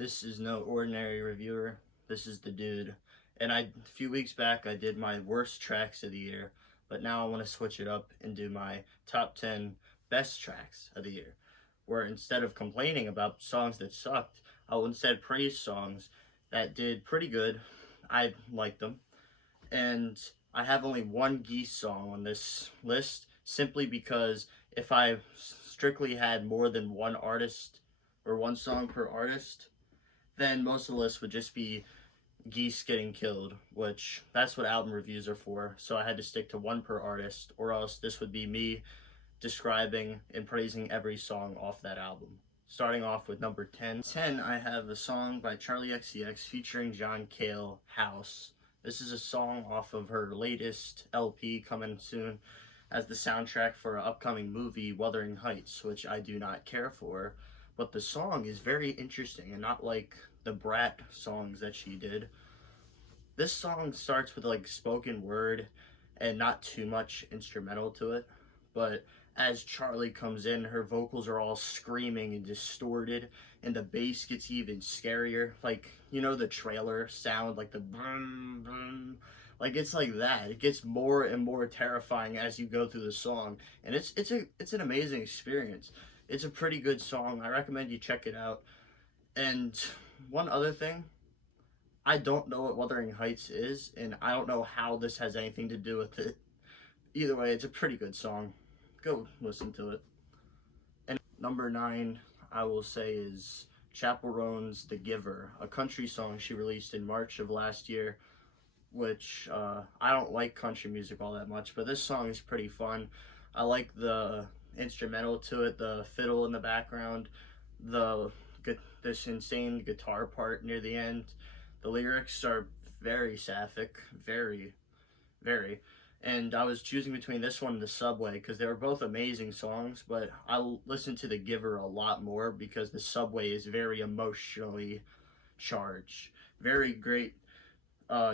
This is no ordinary reviewer. This is the dude. And a few weeks back, I did my worst tracks of the year, but now I want to switch it up and do my top 10 best tracks of the year. Where instead of complaining about songs that sucked, I will instead praise songs that did pretty good. I liked them. And I have only one Geese song on this list simply because if I strictly had more than one artist or one song per artist, then most of the list would just be Geese getting killed, which that's what album reviews are for. So I had to stick to one per artist, or else this would be me describing and praising every song off that album. Starting off with number 10. 10, I have a song by Charli XCX featuring John Cale, House. This is a song off of her latest LP coming soon as the soundtrack for an upcoming movie, Wuthering Heights, which I do not care for. But the song is very interesting and not like the Brat songs that she did. This song starts with like spoken word and not too much instrumental to it, but as Charli comes in, her vocals are all screaming and distorted, and the bass gets even scarier. Like, you know, the trailer sound, like the boom, boom, like it's like that. It gets more and more terrifying as you go through the song, and it's an amazing experience. It's a pretty good song. I recommend you check it out. And one other thing, I don't know what Wuthering Heights is, and I don't know how this has anything to do with it. Either way, it's a pretty good song. Go listen to it. And number 9, I will say, is Chappell Roan's The Giver, a country song she released in March of last year, which I don't like country music all that much, but this song is pretty fun. I like the instrumental to it, the fiddle in the background, the this insane guitar part near the end. The lyrics are very sapphic, very, very. And I was choosing between this one and The Subway because they were both amazing songs, but I listen to The Giver a lot more because The Subway is very emotionally charged. Very great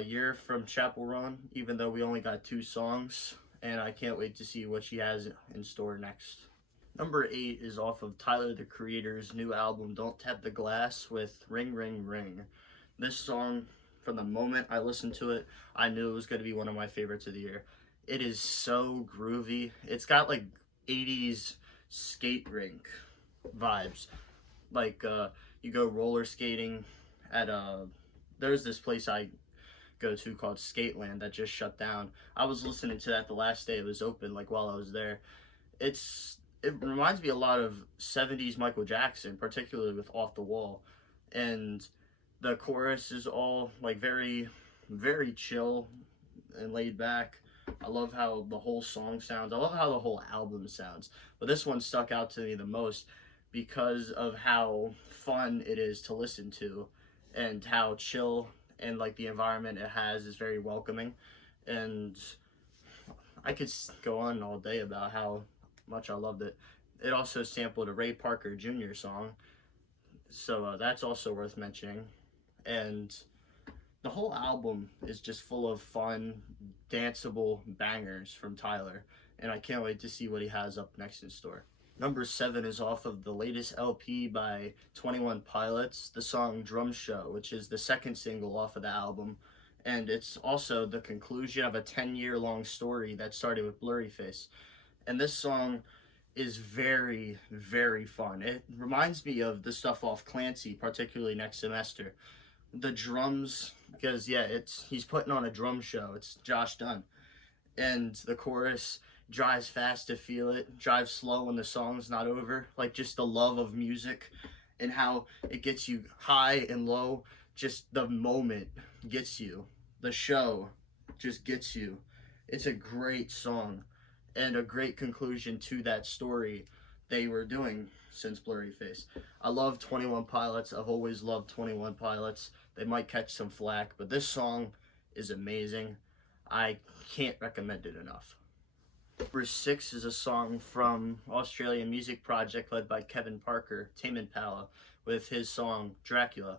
year from Chappell Roan, even though we only got 2 songs, and I can't wait to see what she has in store next. Number 8 is off of Tyler the Creator's new album, Don't Tap the Glass, with Ring Ring Ring. This song, from the moment I listened to it, I knew it was going to be one of my favorites of the year. It is so groovy. It's got like 80s skate rink vibes. Like you go roller skating at there's this place I go to called Skateland that just shut down. I was listening to that the last day it was open, like while I was there. It reminds me a lot of 70s Michael Jackson, particularly with Off the Wall. And the chorus is all like very, very chill and laid back. I love how the whole song sounds. I love how the whole album sounds. But this one stuck out to me the most because of how fun it is to listen to and how chill and like the environment it has is very welcoming. And I could go on all day about how much I loved it. It also sampled a Ray Parker Jr. song, so that's also worth mentioning. And the whole album is just full of fun, danceable bangers from Tyler, and I can't wait to see what he has up next in store. Number 7 is off of the latest LP by 21 Pilots, the song Drum Show, which is the second single off of the album, and it's also the conclusion of a 10-year-long story that started with Blurryface. And this song is very, very fun. It reminds me of the stuff off Clancy, particularly Next Semester. The drums, because yeah, he's putting on a drum show. It's Josh Dunn. And the chorus, drives fast to feel it, drive slow when the song's not over. Like just the love of music and how it gets you high and low. Just the moment gets you. The show just gets you. It's a great song and a great conclusion to that story they were doing since Blurryface. I love 21 Pilots. I've always loved 21 Pilots. They might catch some flack, but this song is amazing. I can't recommend it enough. Number 6 is a song from Australian music project led by Kevin Parker, Tame Impala, with his song Dracula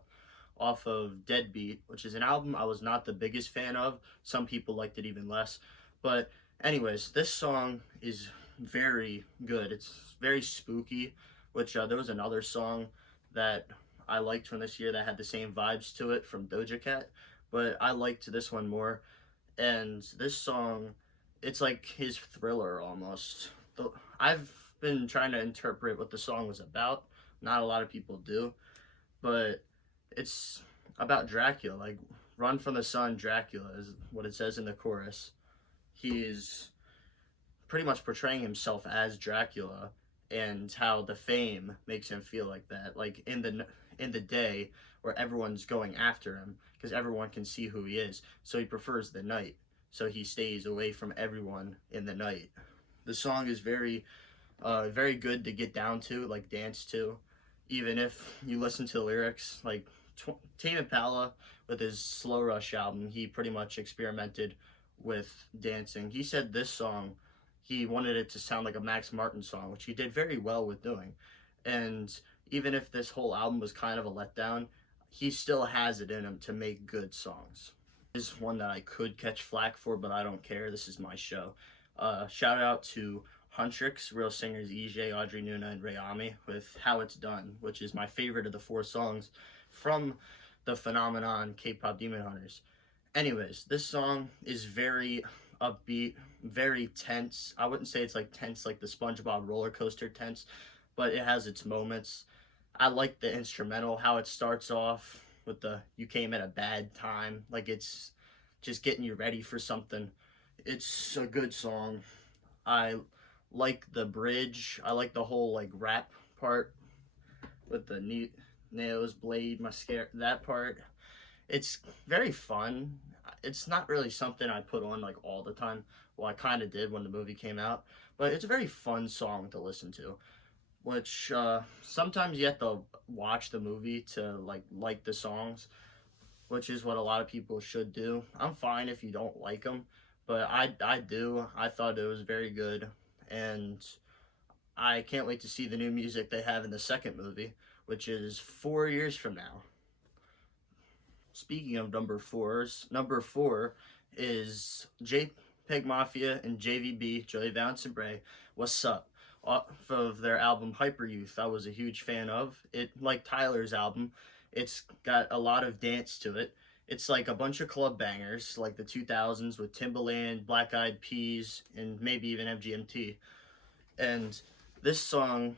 off of Deadbeat, which is an album I was not the biggest fan of. Some people liked it even less. But anyways, this song is very good. It's very spooky, which there was another song that I liked from this year that had the same vibes to it from Doja Cat, but I liked this one more. And this song, it's like his Thriller almost. I've been trying to interpret what the song was about. Not a lot of people do, but it's about Dracula. Like, run from the sun, Dracula is what it says in the chorus. He's pretty much portraying himself as Dracula and how the fame makes him feel like that. Like in the day where everyone's going after him because everyone can see who he is. So he prefers the night. So he stays away from everyone in the night. The song is very good to get down to, like dance to. Even if you listen to the lyrics, like Tame Impala with his Slow Rush album, he pretty much experimented with dancing. He said this song, he wanted it to sound like a Max Martin song, which he did very well with doing. And even if this whole album was kind of a letdown, he still has it in him to make good songs. This is one that I could catch flack for, but I don't care. This is my show. Shout out to Huntrix, Real Singers EJ, Audrey Nuna, and Rayami with How It's Done, which is my favorite of the 4 songs from the phenomenon K-Pop Demon Hunters. Anyways, this song is very upbeat, very tense. I wouldn't say it's like tense like the SpongeBob roller coaster tense, but it has its moments. I like the instrumental, how it starts off with the "you came at a bad time," like it's just getting you ready for something. It's a good song. I like the bridge. I like the whole like rap part with the nails, blade, mascara, that part. It's very fun. It's not really something I put on like all the time. Well, I kind of did when the movie came out, but it's a very fun song to listen to. Which sometimes you have to watch the movie to like the songs, which is what a lot of people should do. I'm fine if you don't like them, but I do. I thought it was very good, and I can't wait to see the new music they have in the second movie, which is 4 years from now. Speaking of number 4s, number 4 is JPEG Mafia and JVB, Joey Valance and Bray, What's Up? Off of their album Hyper Youth. I was a huge fan of it. Like Tyler's album, it's got a lot of dance to it. It's like a bunch of club bangers, like the 2000s with Timbaland, Black Eyed Peas, and maybe even MGMT. And this song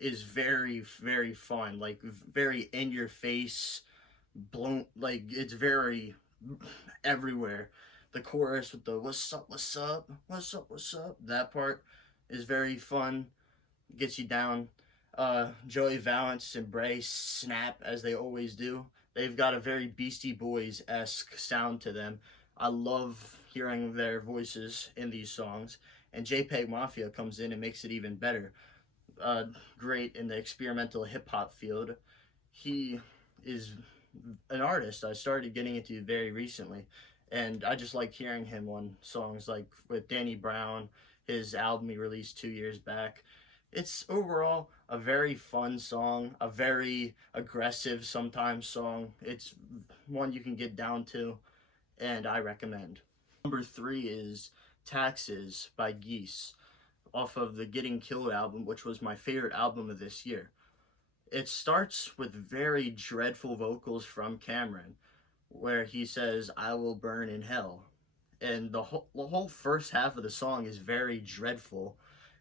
is very, very fun, like very in your face, blown, like it's very everywhere. The chorus with the "what's up, what's up, what's up, what's up," that part is very fun, gets you down. Joey Valance and Bray snap as they always do. They've got a very Beastie Boys-esque sound to them. I love hearing their voices in these songs, and JPEG Mafia comes in and makes it even better. Great in the experimental hip-hop field. He is an artist I started getting into very recently, and I just like hearing him on songs like with Danny Brown, his album he released 2 years back. It's overall a very fun song, a very aggressive sometimes song. It's one you can get down to, and I recommend. Number 3 is Taxes by Geese, off of the Getting Killed album, which was my favorite album of this year. It starts with very dreadful vocals from Cameron, where he says, "I will burn in hell." And the whole first half of the song is very dreadful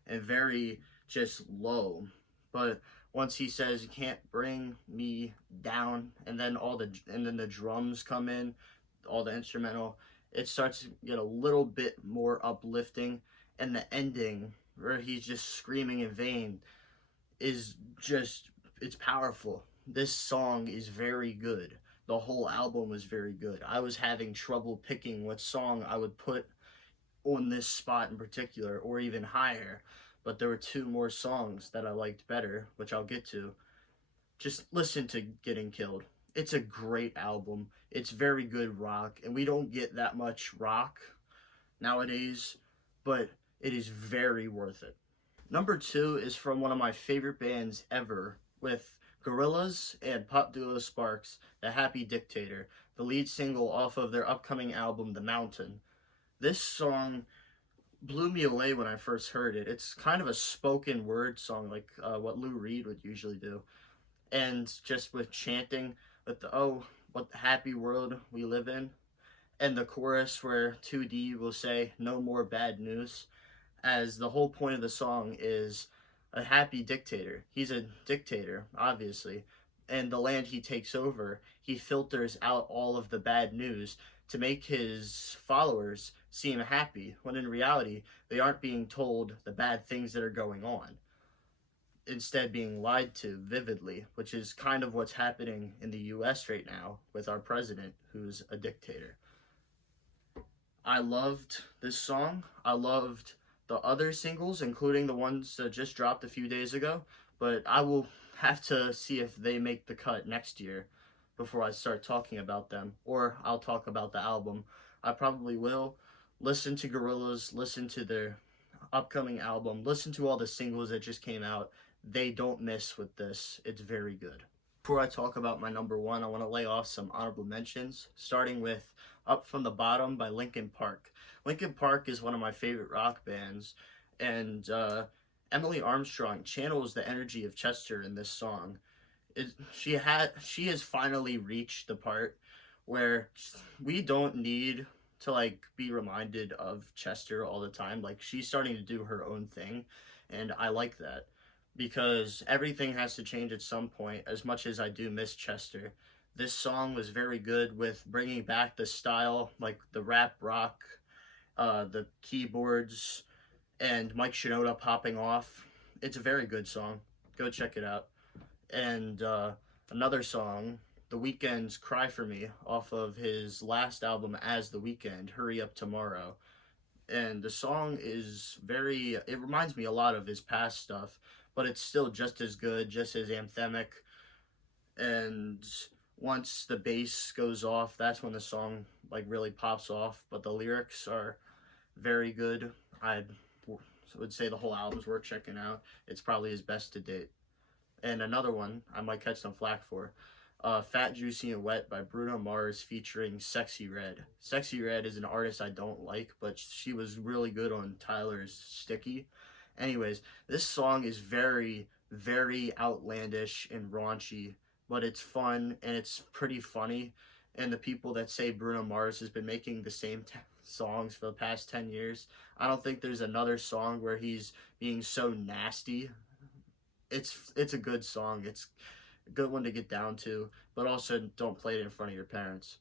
and very just low. But once he says, "You can't bring me down," and then the drums come in, all the instrumental, it starts to get a little bit more uplifting. And the ending, where he's just screaming in vain, is just, it's powerful. This song is very good. The whole album was very good. I was having trouble picking what song I would put on this spot in particular, or even higher, but there were 2 more songs that I liked better, which I'll get to. Just listen to Getting Killed. It's a great album. It's very good rock, and we don't get that much rock nowadays, but it is very worth it. Number 2 is from one of my favorite bands ever, with Gorillaz and pop duo Sparks, The Happy Dictator, the lead single off of their upcoming album, The Mountain. This song blew me away when I first heard it. It's kind of a spoken word song, like what Lou Reed would usually do. and just with chanting with the "Oh, what happy world we live in," and the chorus where 2D will say "No more bad news," as the whole point of the song is a happy dictator. He's a dictator, obviously, and the land he takes over, he filters out all of the bad news to make his followers seem happy, when in reality, they aren't being told the bad things that are going on, instead being lied to vividly, which is kind of what's happening in the US right now with our president, who's a dictator. I loved this song. I loved the other singles, including the ones that just dropped a few days ago, but I will have to see if they make the cut next year before I start talking about them, or I'll talk about the album. I probably will listen to Gorillaz, listen to their upcoming album, listen to all the singles that just came out. They don't miss with this. It's very good. Before I talk about my number one, I want to lay off some honorable mentions, starting with Up From the Bottom by Linkin Park. Linkin Park is one of my favorite rock bands, and Emily Armstrong channels the energy of Chester in this song. She has finally reached the part where we don't need to like be reminded of Chester all the time. Like, she's starting to do her own thing, and I like that, because everything has to change at some point. As much as I do miss Chester, this song was very good with bringing back the style, like the rap rock, the keyboards, and Mike Shinoda popping off. It's a very good song. Go check it out. And another song, The Weeknd's Cry For Me, off of his last album As The Weeknd, Hurry Up Tomorrow. And the song is it reminds me a lot of his past stuff, but it's still just as good, just as anthemic. And once the bass goes off, that's when the song like really pops off. But the lyrics are very good. I would say the whole album's worth checking out. It's probably his best to date. And another one I might catch some flack for, Fat, Juicy, and Wet by Bruno Mars featuring Sexy Red. Sexy Red is an artist I don't like, but she was really good on Tyler's Sticky. Anyways, this song is very, very outlandish and raunchy, but it's fun and it's pretty funny. And the people that say Bruno Mars has been making the same songs for the past 10 years, I don't think there's another song where he's being so nasty. It's a good song. It's a good one to get down to, but also don't play it in front of your parents.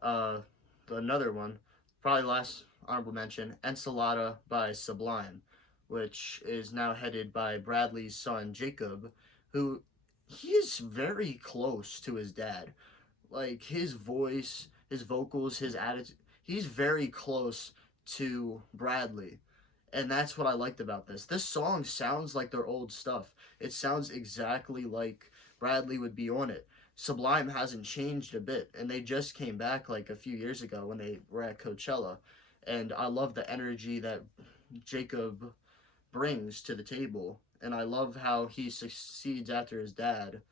Another one, probably last honorable mention, Ensalada by Sublime, which is now headed by Bradley's son Jacob, who he is very close to his dad. Like, his voice, his vocals, his attitude, he's very close to Bradley. And that's what I liked about this. This song sounds like their old stuff. It sounds exactly like Bradley would be on it. Sublime hasn't changed a bit, and they just came back like a few years ago when they were at Coachella. And I love the energy that Jacob brings to the table. And I love how he succeeds after his dad,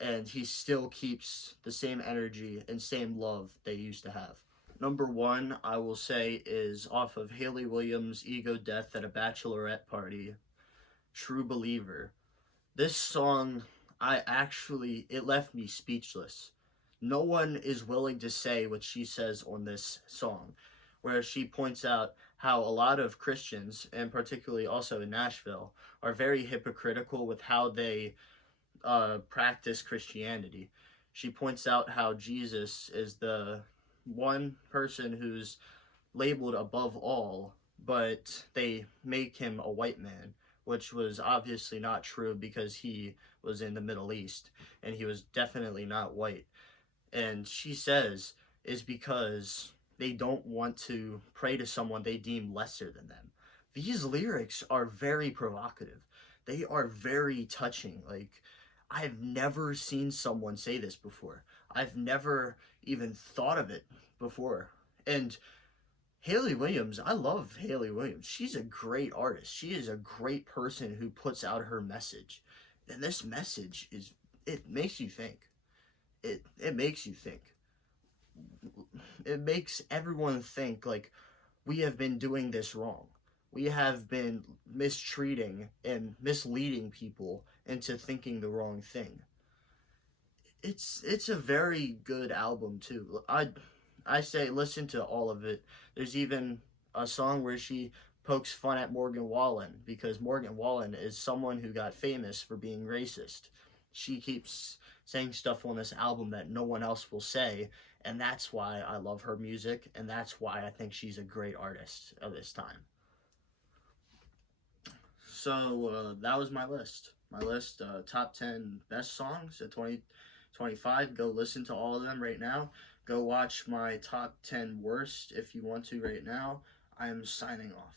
and he still keeps the same energy and same love they used to have. Number one, I will say, is off of Hayley Williams' Ego Death at a Bachelorette Party, True Believer. This song, it left me speechless. No one is willing to say what she says on this song, where she points out how a lot of Christians, and particularly also in Nashville, are very hypocritical with how they practice Christianity. She points out how Jesus is the one person who's labeled above all, but they make him a white man, which was obviously not true because he was in the Middle East and he was definitely not white. And she says is because they don't want to pray to someone they deem lesser than them. These lyrics are very provocative. They are very touching. Like, I've never seen someone say this before. I've never even thought of it before. And Hayley Williams, I love Hayley Williams. She's a great artist. She is a great person who puts out her message. And this message it makes you think. It makes you think. It makes everyone think, like, we have been doing this wrong. We have been mistreating and misleading people into thinking the wrong thing. It's a very good album too. I say listen to all of it. There's even a song where she pokes fun at Morgan Wallen because Morgan Wallen is someone who got famous for being racist. She keeps saying stuff on this album that no one else will say, and that's why I love her music, and that's why I think she's a great artist of this time. So that was my list. My list, top 10 best songs of 2025. Go listen to all of them right now. Go watch my top 10 worst if you want to right now. I am signing off.